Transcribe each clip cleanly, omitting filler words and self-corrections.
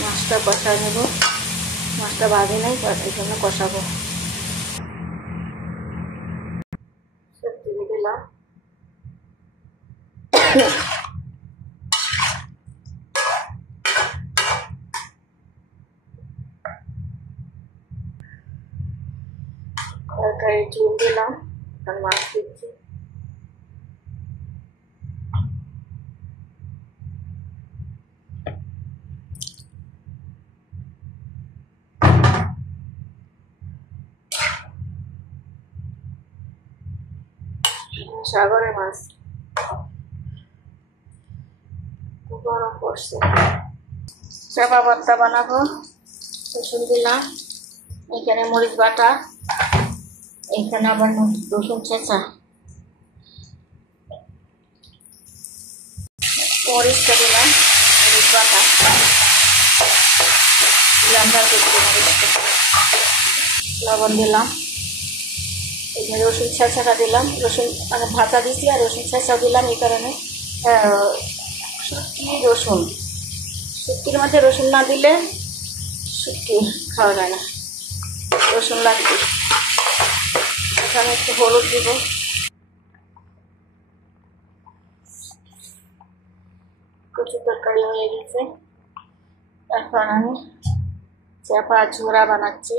মাছটা কষা নেব, মাছটা ভাজি নাই, এই জন্য কষাবো। দিয়ে দিলাম, তরকারি ঝোল দিলাম, আর মাছ দিচ্ছি। সাগরের মাছ গরম করছে। চাপা ভর্তা বানাবো, রসুন দিলাম, এখানে মরিচ বাটা, এখানে আবার রসুন ছেঁচা, মরিচটা দিলাম, মরিচ বাটা লবণ দিলাম, এখানে রসুন ছেঁচাটা দিলাম, রসুন মানে ভাজা দিছি আর রসুন ছেঁচাও দিলাম। এই কারণে শুটকি রসুন, শুটকির মধ্যে রসুন না দিলে শুটকি খাওয়া যায় না, রসুন লাগবে। এখানে একটু হলুদ দিব, কচু তরকারি হয়ে গেছে। এখন আমি চাপা ঝোড়া বানাচ্ছি।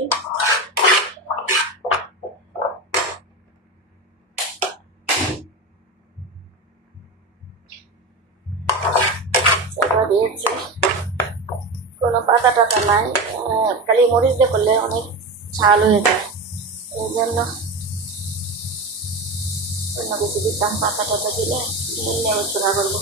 চাপা দিয়েছি, কোনো পাতা টাতা নাই, খালি মরিচ দিয়ে করলে অনেক ঝাল হয়ে যায়, এই জন্য অন্য কিছু দিতাম, পাতা টাতা দিলে নিয়ে চূড়া করবো।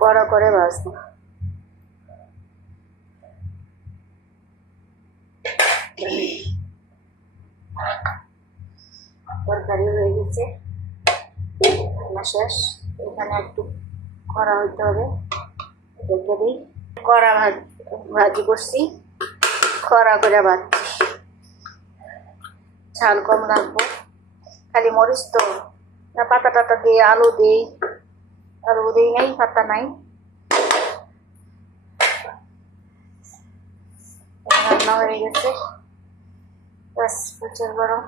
কড়া করে ভাজবো। তরকারি হয়ে গেছে, শেষ। এখানে একটু কড়া হইতে হবে, দেখে দিই। কড়া ভাজি করছি, কড়া করে ভাজছি, ঝাল কম রাখবো। খালি মরিচ তো না, পাতা টাতা দিয়ে আলু দিই, আলু দিই নাই, পাতা নাই। রান্না হয়ে গেছে, ব্যাস প্রচুর গরম।